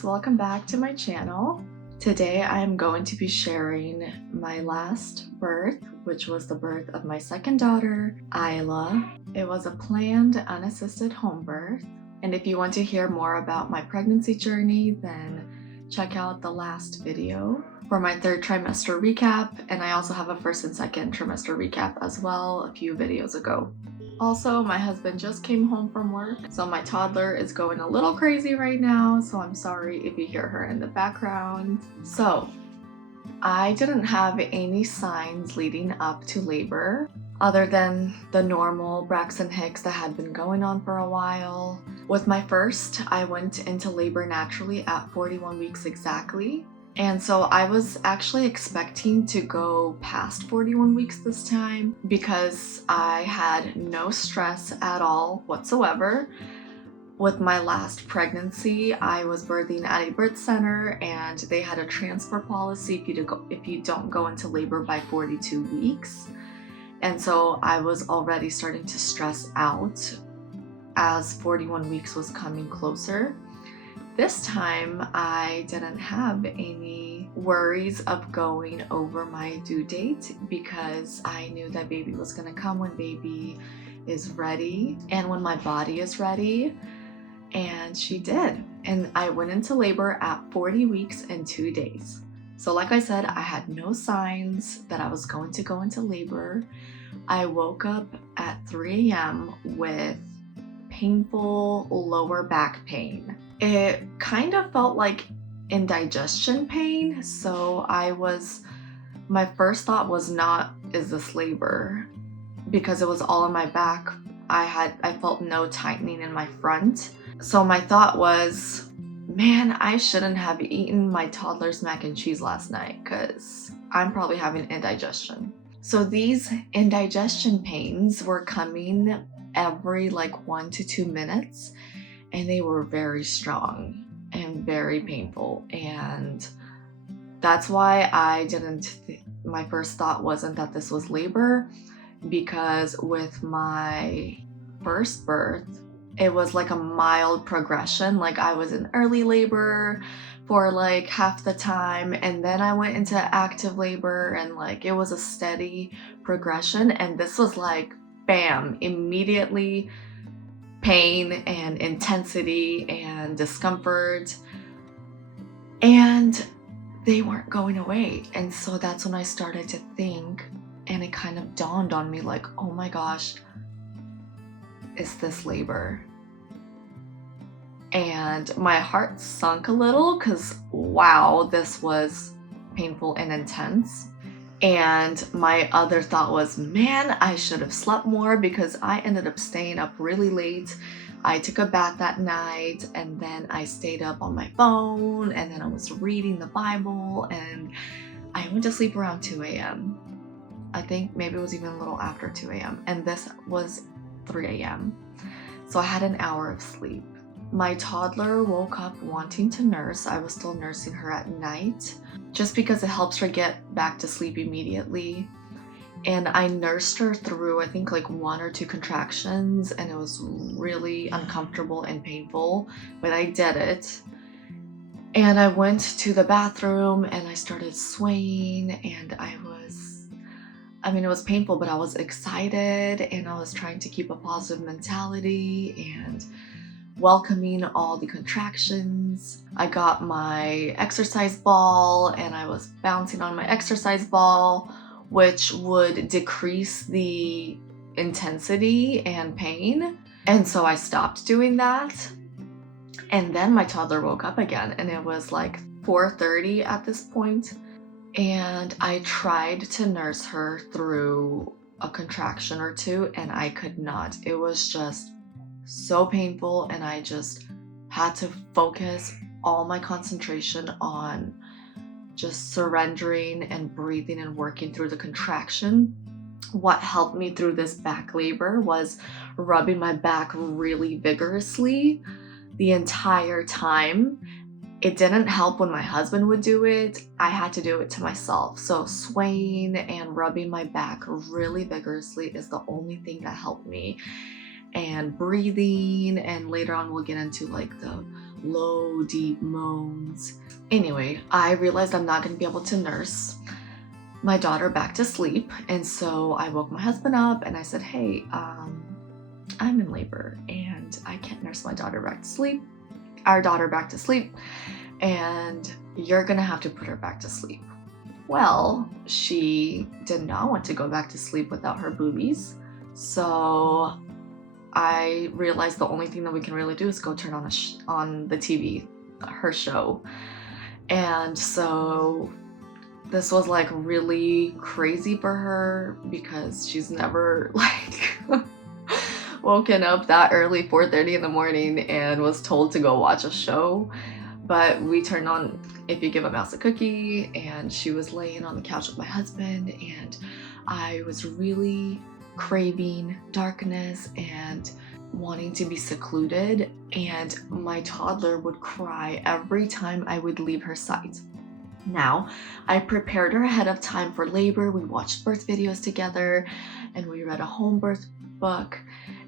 loves, welcome back to my channel. Today I am going to be sharing my last birth, which was the birth of my second daughter, Isla. It was a planned unassisted home birth, and if you want to hear more about my pregnancy journey, then check out the last video for my third trimester recap, and I also have a first and second trimester recap as well a few videos ago. Also, my husband just came home from work, so my toddler is going a little crazy right now, so I'm sorry if you hear her in the background. So, I didn't have any signs leading up to labor, other than the normal Braxton Hicks that had been going on for a while. With my first, I went into labor naturally at 41 weeks exactly. And so I was actually expecting to go past 41 weeks this time because I had no stress at all whatsoever. With my last pregnancy, I was birthing at a birth center and they had a transfer policy if you don't go into labor by 42 weeks. And so I was already starting to stress out as 41 weeks was coming closer. This time, I didn't have any worries of going over my due date because I knew that baby was gonna come when baby is ready and when my body is ready, and she did. And I went into labor at 40 weeks and 2 days. So like I said, I had no signs that I was going to go into labor. I woke up at 3 a.m. with painful lower back pain. It kind of felt like indigestion pain, so my first thought was not, is this labor? Because it was all in my back. I felt no tightening in my front. So my thought was, man, I shouldn't have eaten my toddler's mac and cheese last night because I'm probably having indigestion. So these indigestion pains were coming every like 1 to 2 minutes. And they were very strong and very painful. And that's why my first thought wasn't that this was labor, because with my first birth, it was like a mild progression. Like I was in early labor for like half the time, and then I went into active labor, and like it was a steady progression. And this was like, bam, immediately pain and intensity and discomfort, and they weren't going away. And so that's when I started to think, and it kind of dawned on me like, oh my gosh, is this labor? And my heart sunk a little because wow, this was painful and intense. And my other thought was, man, I should have slept more, because I ended up staying up really late. I took a bath that night, and then I stayed up on my phone, and then I was reading the Bible, and I went to sleep around 2 a.m. I think maybe it was even a little after 2 a.m. And this was 3 a.m. So I had an hour of sleep. My toddler woke up wanting to nurse. I was still nursing her at night, just because it helps her get back to sleep immediately. And I nursed her through, I think, like 1 or 2 contractions, and it was really uncomfortable and painful, but I did it. And I went to the bathroom and I started swaying, and it was painful, but I was excited, and I was trying to keep a positive mentality and welcoming all the contractions. I got my exercise ball and I was bouncing on my exercise ball, which would decrease the intensity and pain. And so I stopped doing that. And then my toddler woke up again, and it was like 4:30 at this point. And I tried to nurse her through a contraction or 2, and I could not. It was just so painful, and I just had to focus all my concentration on just surrendering and breathing and working through the contraction. What helped me through this back labor was rubbing my back really vigorously the entire time. It didn't help when my husband would do it. I had to do it to myself. So swaying and rubbing my back really vigorously is the only thing that helped me. And breathing, and later on we'll get into like the low, deep moans. Anyway, I realized I'm not going to be able to nurse my daughter back to sleep, and so I woke my husband up and I said, hey, I'm in labor and I can't nurse my daughter back to sleep, our daughter back to sleep, and you're gonna have to put her back to sleep. Well, she did not want to go back to sleep without her boobies, so I realized the only thing that we can really do is go turn on the TV, her show. And so this was like really crazy for her because she's never like woken up that early, 4:30 in the morning, and was told to go watch a show. But we turned on If You Give a Mouse a Cookie, and she was laying on the couch with my husband, and I was really craving darkness and wanting to be secluded, and my toddler would cry every time I would leave her sight. Now, I prepared her ahead of time for labor. We watched birth videos together and we read a Homebirth book,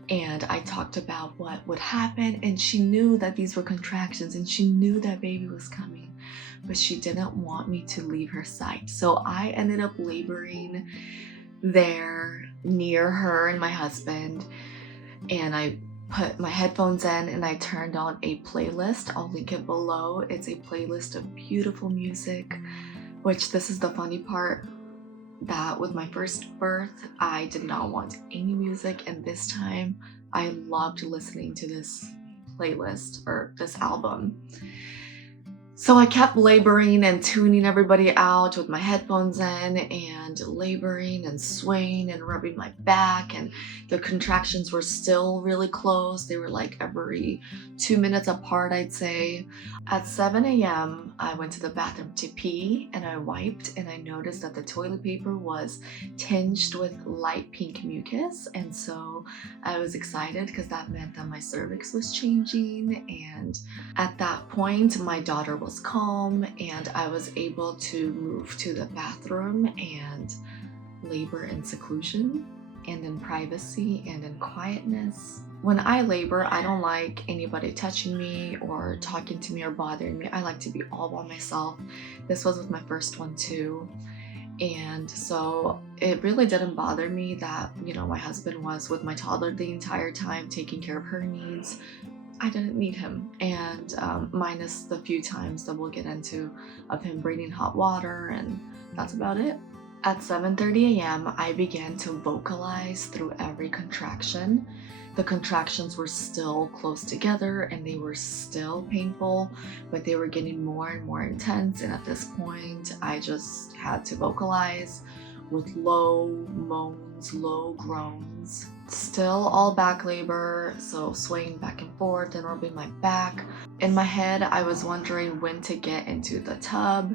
and I talked about what would happen, and she knew that these were contractions and she knew that baby was coming, but she didn't want me to leave her sight. So I ended up laboring there near her and my husband, and I put my headphones in and I turned on a playlist. I'll link it below. It's a playlist of beautiful music, which this is the funny part, that with my first birth, I did not want any music, and this time I loved listening to this playlist or this album. So I kept laboring and tuning everybody out with my headphones in and laboring and swaying and rubbing my back, and the contractions were still really close. They were like every 2 minutes apart, I'd say. At 7 a.m., I went to the bathroom to pee and I wiped, and I noticed that the toilet paper was tinged with light pink mucus, and so I was excited because that meant that my cervix was changing. And at that point, my daughter was calm and I was able to move to the bathroom and labor in seclusion and in privacy and in quietness. When I labor, I don't like anybody touching me or talking to me or bothering me. I like to be all by myself. This was with my first one too. And so it really didn't bother me that, my husband was with my toddler the entire time taking care of her needs. I didn't need him, and minus the few times that we'll get into of him bringing hot water, and that's about it. At 7:30 a.m., I began to vocalize through every contraction. The contractions were still close together and they were still painful, but they were getting more and more intense, and at this point, I just had to vocalize with low moans, low groans. Still all back labor, so swaying back and forth and rubbing my back. In my head, I was wondering when to get into the tub.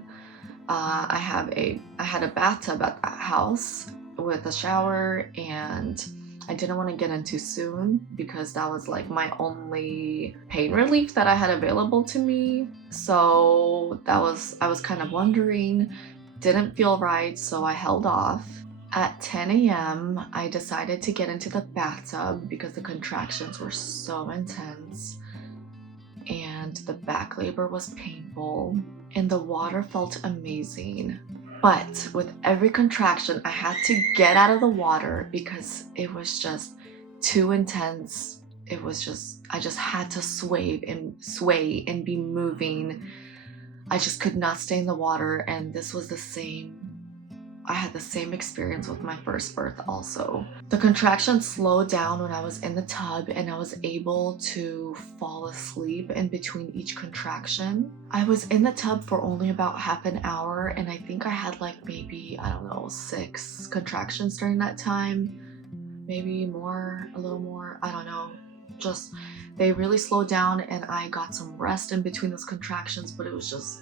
I had a bathtub at that house with a shower, and I didn't want to get in too soon because that was like my only pain relief that I had available to me. So I was kind of wondering, didn't feel right, so I held off. At 10 a.m., I decided to get into the bathtub because the contractions were so intense and the back labor was painful and the water felt amazing. But with every contraction, I had to get out of the water because it was just too intense. I just had to sway and be moving. I just could not stay in the water, and this was I had the same experience with my first birth also. The contractions slowed down when I was in the tub, and I was able to fall asleep in between each contraction. I was in the tub for only about half an hour, and I think I had like maybe, 6 contractions during that time. Maybe more, a little more, I don't know. Just, they really slowed down and I got some rest in between those contractions, but it was just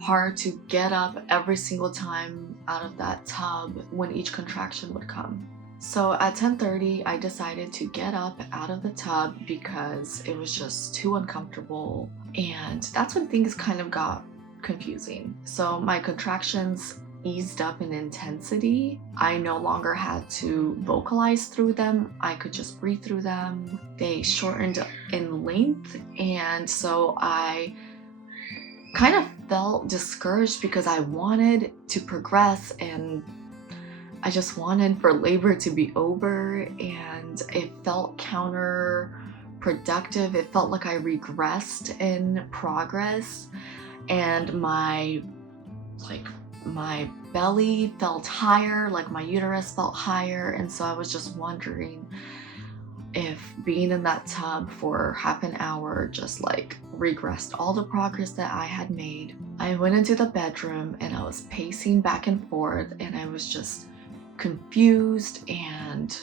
hard to get up every single time out of that tub when each contraction would come. So at 10:30, I decided to get up out of the tub because it was just too uncomfortable, and that's when things kind of got confusing. So my contractions eased up in intensity. I no longer had to vocalize through them. I could just breathe through them. They shortened in length, and so I kind of felt discouraged because I wanted to progress and I just wanted for labor to be over, and it felt counterproductive. It felt like I regressed in progress, and my belly felt higher, like my uterus felt higher, and so I was just wondering if being in that tub for half an hour just like regressed all the progress that I had made. I went into the bedroom and I was pacing back and forth, and I was just confused and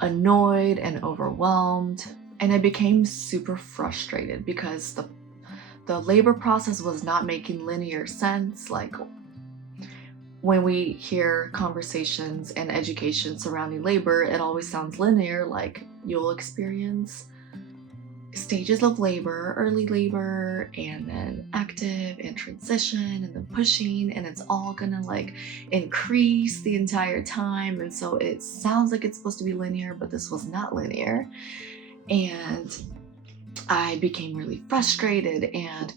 annoyed and overwhelmed, and I became super frustrated because the labor process was not making linear sense. Like, when we hear conversations and education surrounding labor, it always sounds linear, like you'll experience stages of labor, early labor, and then active and transition, and then pushing, and it's all gonna like increase the entire time. And so it sounds like it's supposed to be linear, but this was not linear. And I became really frustrated, and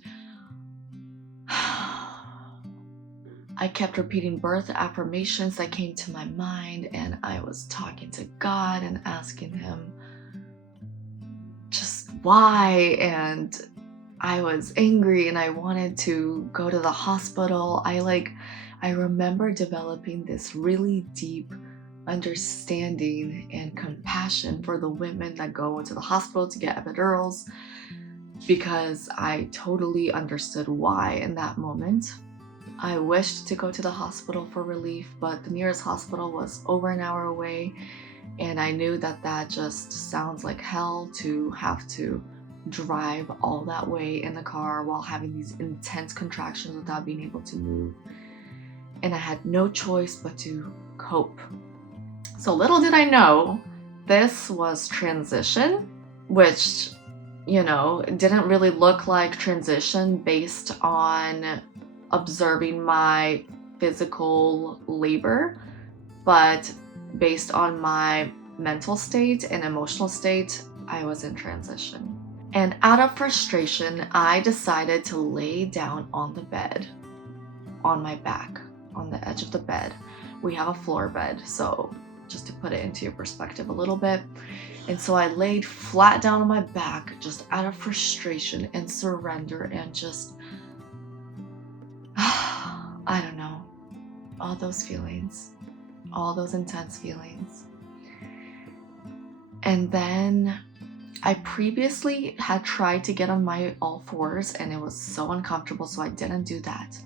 I kept repeating birth affirmations that came to my mind, and I was talking to God and asking him just why, and I was angry and I wanted to go to the hospital. I remember developing this really deep understanding and compassion for the women that go into the hospital to get epidurals, because I totally understood why in that moment. I wished to go to the hospital for relief, but the nearest hospital was over an hour away, and I knew that that just sounds like hell to have to drive all that way in the car while having these intense contractions without being able to move. And I had no choice but to cope. So little did I know, this was transition, which, didn't really look like transition based on observing my physical labor, but based on my mental state and emotional state, I was in transition. And out of frustration, I decided to lay down on the bed, on my back, on the edge of the bed. We have a floor bed, so just to put it into your perspective a little bit. And so I laid flat down on my back just out of frustration and surrender, and just I don't know, all those feelings, all those intense feelings. And then I previously had tried to get on my all fours, and it was so uncomfortable, so I didn't do that.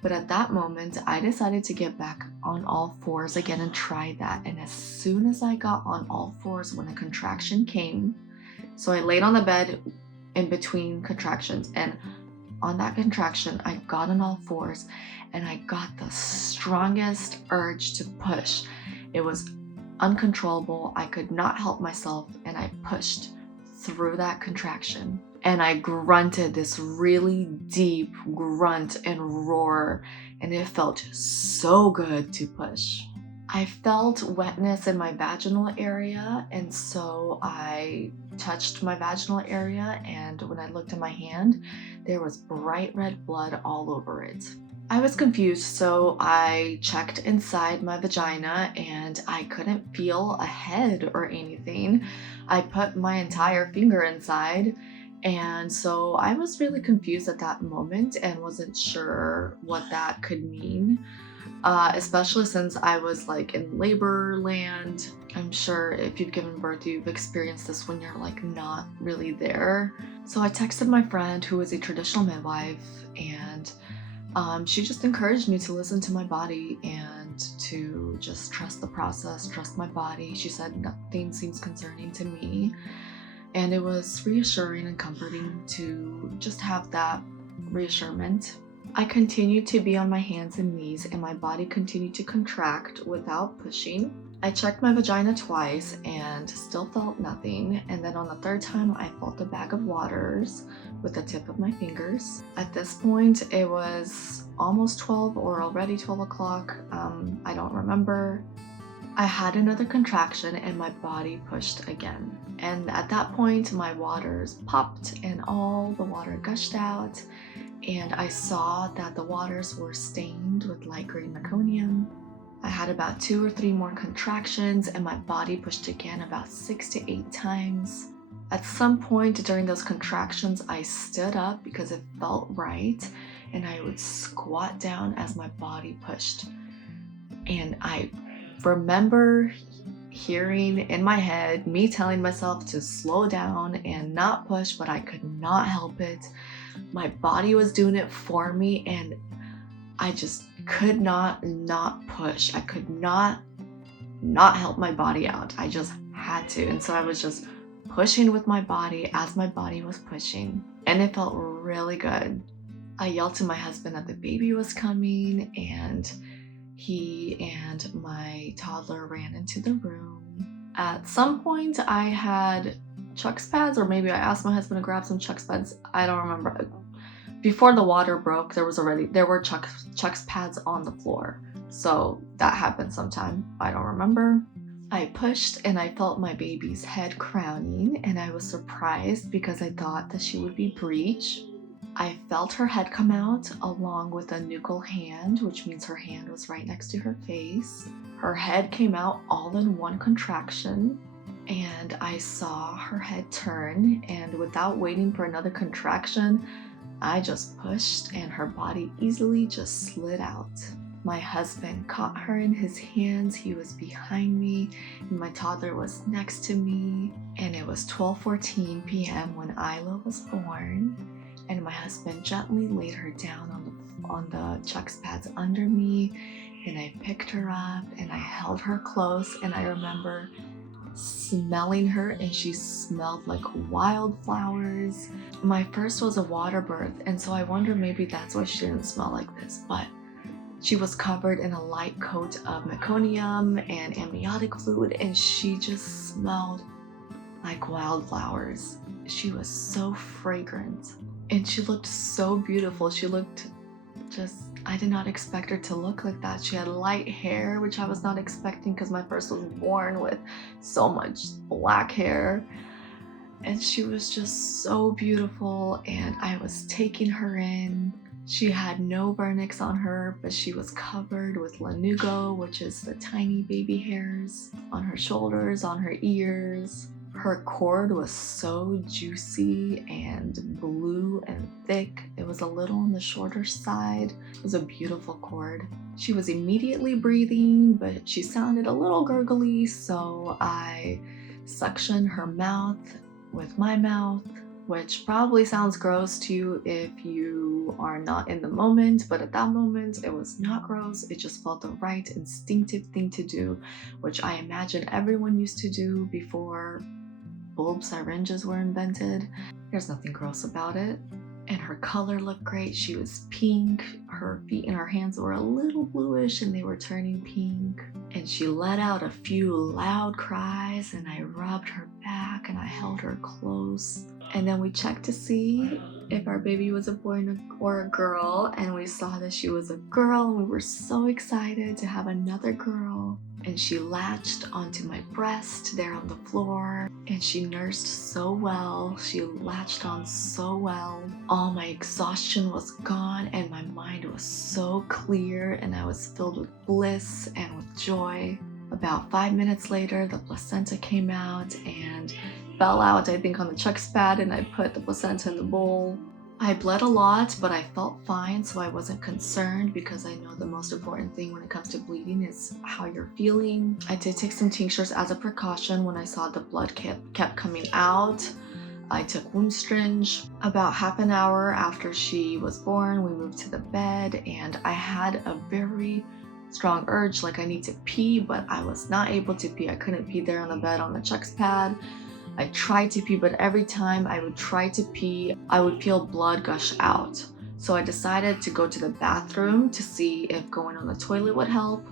But at that moment, I decided to get back on all fours again and try that. And as soon as I got on all fours, when a contraction came, so I laid on the bed in between contractions, and on that contraction, I got on all fours, and I got the strongest urge to push. It was uncontrollable. I could not help myself, and I pushed through that contraction. And I grunted this really deep grunt and roar, and it felt so good to push. I felt wetness in my vaginal area, and so I touched my vaginal area, and when I looked at my hand, there was bright red blood all over it. I was confused, so I checked inside my vagina, and I couldn't feel a head or anything. I put my entire finger inside, and so I was really confused at that moment and wasn't sure what that could mean. Especially since I was like in labor land. I'm sure if you've given birth, you've experienced this when you're like not really there. So I texted my friend who is a traditional midwife, and she just encouraged me to listen to my body and to just trust the process, trust my body. She said nothing seems concerning to me, and it was reassuring and comforting to just have that reassurance. I continued to be on my hands and knees, and my body continued to contract without pushing. I checked my vagina twice and still felt nothing, and then on the third time I felt a bag of waters with the tip of my fingers. At this point, it was almost 12 or already 12 o'clock. I don't remember. I had another contraction and my body pushed again. And at that point, my waters popped and all the water gushed out. And I saw that the waters were stained with light green meconium. I had about 2 or 3 more contractions and my body pushed again about 6 to 8 times. At some point during those contractions, I stood up because it felt right, and I would squat down as my body pushed. And I remember hearing in my head me telling myself to slow down and not push, but I could not help it. My body was doing it for me, and I just could not push. I could not help my body out. I just had to. And so I was just pushing with my body as my body was pushing, and it felt really good. I yelled to my husband that the baby was coming, and he and my toddler ran into the room. At some point I had Chuck's pads, or maybe I asked my husband to grab some Chuck's pads. I don't remember. Before the water broke, there were Chuck's pads on the floor. So that happened sometime. I don't remember. I pushed and I felt my baby's head crowning, and I was surprised because I thought that she would be breech. I felt her head come out along with a nuchal hand, which means her hand was right next to her face. Her head came out all in one contraction, and I saw her head turn, and without waiting for another contraction, I just pushed and her body easily just slid out. My husband caught her in his hands. He was behind me, and my toddler was next to me. And it was 12:14 p.m. when Isla was born, and my husband gently laid her down on the Chuck's pads under me, and I picked her up and I held her close, and I remember smelling her, and she smelled like wildflowers. My first was a water birth, and so I wonder maybe that's why she didn't smell like this, but she was covered in a light coat of meconium and amniotic fluid, and she just smelled like wildflowers. She was so fragrant, and she looked so beautiful. She looked I did not expect her to look like that. She had light hair, which I was not expecting because my first was born with so much black hair. And she was just so beautiful, and I was taking her in. She had no vernix on her, but she was covered with lanugo, which is the tiny baby hairs on her shoulders, on her ears. Her cord was so juicy and blue and thick. It was a little on the shorter side. It was a beautiful cord. She was immediately breathing, but she sounded a little gurgly, so I suctioned her mouth with my mouth, which probably sounds gross to you if you are not in the moment, but at that moment it was not gross. It just felt the right instinctive thing to do, which I imagine everyone used to do before bulb syringes were invented. There's nothing gross about it. And her color looked great. She was pink. Her feet and her hands were a little bluish and they were turning pink. And she let out a few loud cries, and I rubbed her back and I held her close. And then we checked to see if our baby was a boy or a girl, and we saw that she was a girl, and we were so excited to have another girl. And she latched onto my breast there on the floor, and she nursed so well. She latched on so well. All my exhaustion was gone, and my mind was so clear, and I was filled with bliss and with joy. About 5 minutes later, the placenta came out and fell out, I think, on the Chuck's pad, and I put the placenta in the bowl. I bled a lot, but I felt fine, so I wasn't concerned because I know the most important thing when it comes to bleeding is how you're feeling. I did take some tinctures as a precaution when I saw the blood kept coming out. I took Woundstringe. About half an hour after she was born, we moved to the bed, and I had a very strong urge, like I need to pee, but I was not able to pee. I couldn't pee there on the bed on the Chuck's pad. I tried to pee, but every time I would try to pee, I would feel blood gush out. So I decided to go to the bathroom to see if going on the toilet would help.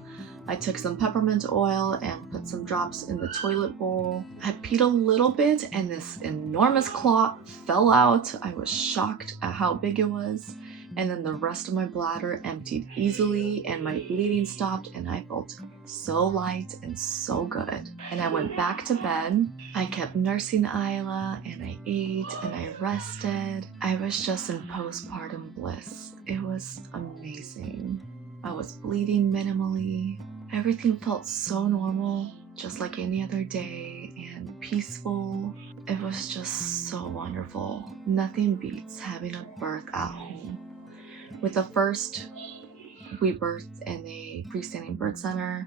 I took some peppermint oil and put some drops in the toilet bowl. I peed a little bit and this enormous clot fell out. I was shocked at how big it was. And then the rest of my bladder emptied easily and my bleeding stopped and I felt so light and so good. And I went back to bed. I kept nursing Isla and I ate and I rested. I was just in postpartum bliss. It was amazing. I was bleeding minimally. Everything felt so normal, just like any other day, and peaceful. It was just so wonderful. Nothing beats having a birth at home. With the first, we birthed in a freestanding birth center,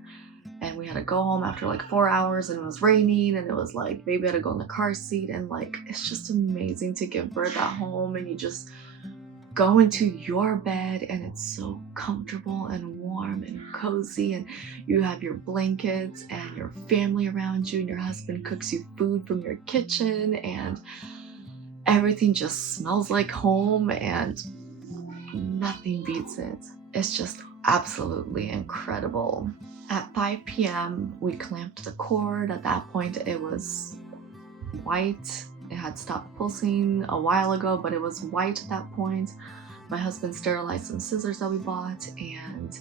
and we had to go home after like 4 hours, and it was raining, and it was like baby had to go in the car seat, and like it's just amazing to give birth at home, and you just go into your bed and it's so comfortable and warm and cozy, and you have your blankets and your family around you, and your husband cooks you food from your kitchen, and everything just smells like home, and nothing beats it. It's just absolutely incredible. At 5 p.m. we clamped the cord. At that point it was white. It had stopped pulsing a while ago, but it was white at that point. My husband sterilized some scissors that we bought and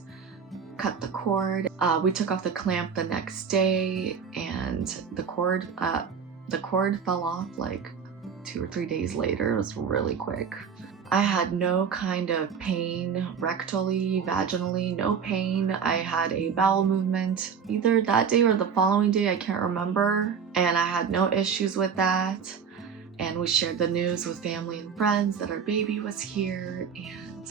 cut the cord. We took off the clamp the next day, and the cord fell off like 2 or 3 days later. It was really quick. I had no kind of pain rectally, vaginally, no pain. I had a bowel movement either that day or the following day, I can't remember, and I had no issues with that. And we shared the news with family and friends that our baby was here, and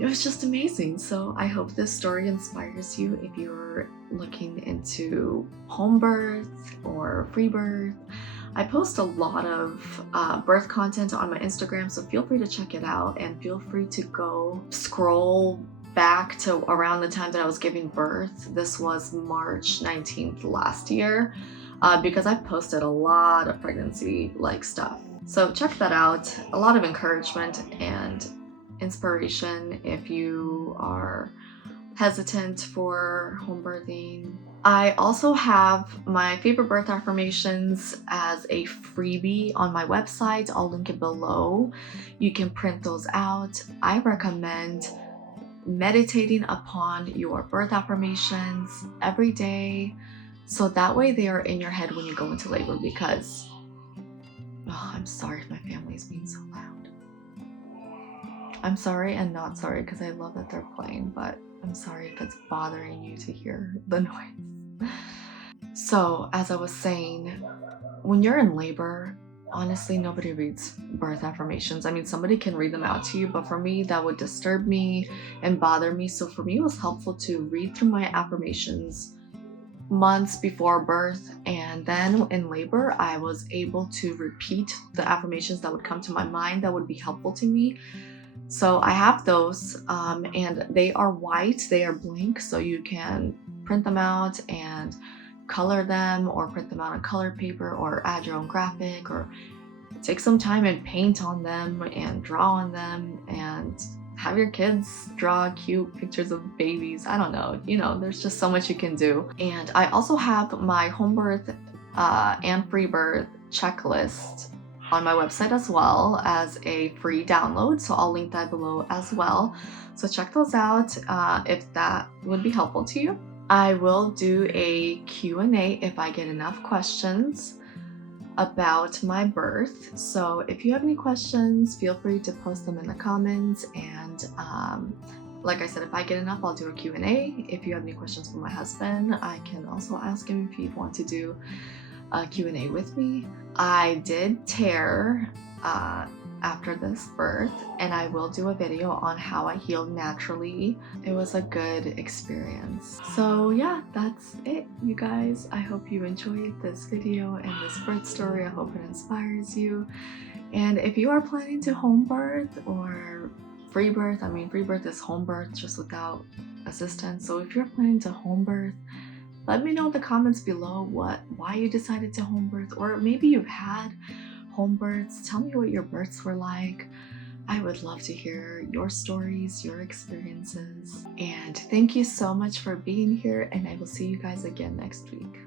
it was just amazing. So I hope this story inspires you if you're looking into home birth or free birth. I post a lot of birth content on my Instagram, so feel free to check it out, and feel free to go scroll back to around the time that I was giving birth. This was March 19th last year, because I posted a lot of pregnancy like stuff. So check that out. A lot of encouragement and inspiration if you are hesitant for home birthing. I also have my favorite birth affirmations as a freebie on my website. I'll link it below. You can print those out. I recommend meditating upon your birth affirmations every day, so that way they are in your head when you go into labor, because I'm sorry if my family is being so loud. I'm sorry and not sorry, because I love that they're playing, but I'm sorry if it's bothering you to hear the noise. So as I was saying, when you're in labor, honestly, nobody reads birth affirmations. I mean, somebody can read them out to you, but for me, that would disturb me and bother me. So for me, it was helpful to read through my affirmations months before birth, and then in labor, I was able to repeat the affirmations that would come to my mind that would be helpful to me. So I have those, and they are white, they are blank, so you can print them out and color them, or print them out on colored paper, or add your own graphic, or take some time and paint on them and draw on them, and have your kids draw cute pictures of babies. I don't know, there's just so much you can do. And I also have my home birth and free birth checklist on my website as well as a free download, so I'll link that below as well. So check those out if that would be helpful to you. I will do a Q&A if I get enough questions about my birth. So if you have any questions, feel free to post them in the comments, and like I said, if I get enough, I'll do a Q&A. If you have any questions for my husband, I can also ask him if he'd want to do a Q&A with me. I did tear after this birth, and I will do a video on how I healed naturally. It was a good experience. So yeah, that's it, you guys. I hope you enjoyed this video and this birth story. I hope it inspires you. And if you are planning to home birth or free birth, I mean, free birth is home birth just without assistance. So if you're planning to home birth, let me know in the comments below why you decided to home birth, or maybe you've had home births. Tell me what your births were like. I would love to hear your stories, your experiences. And thank you so much for being here, and I will see you guys again next week.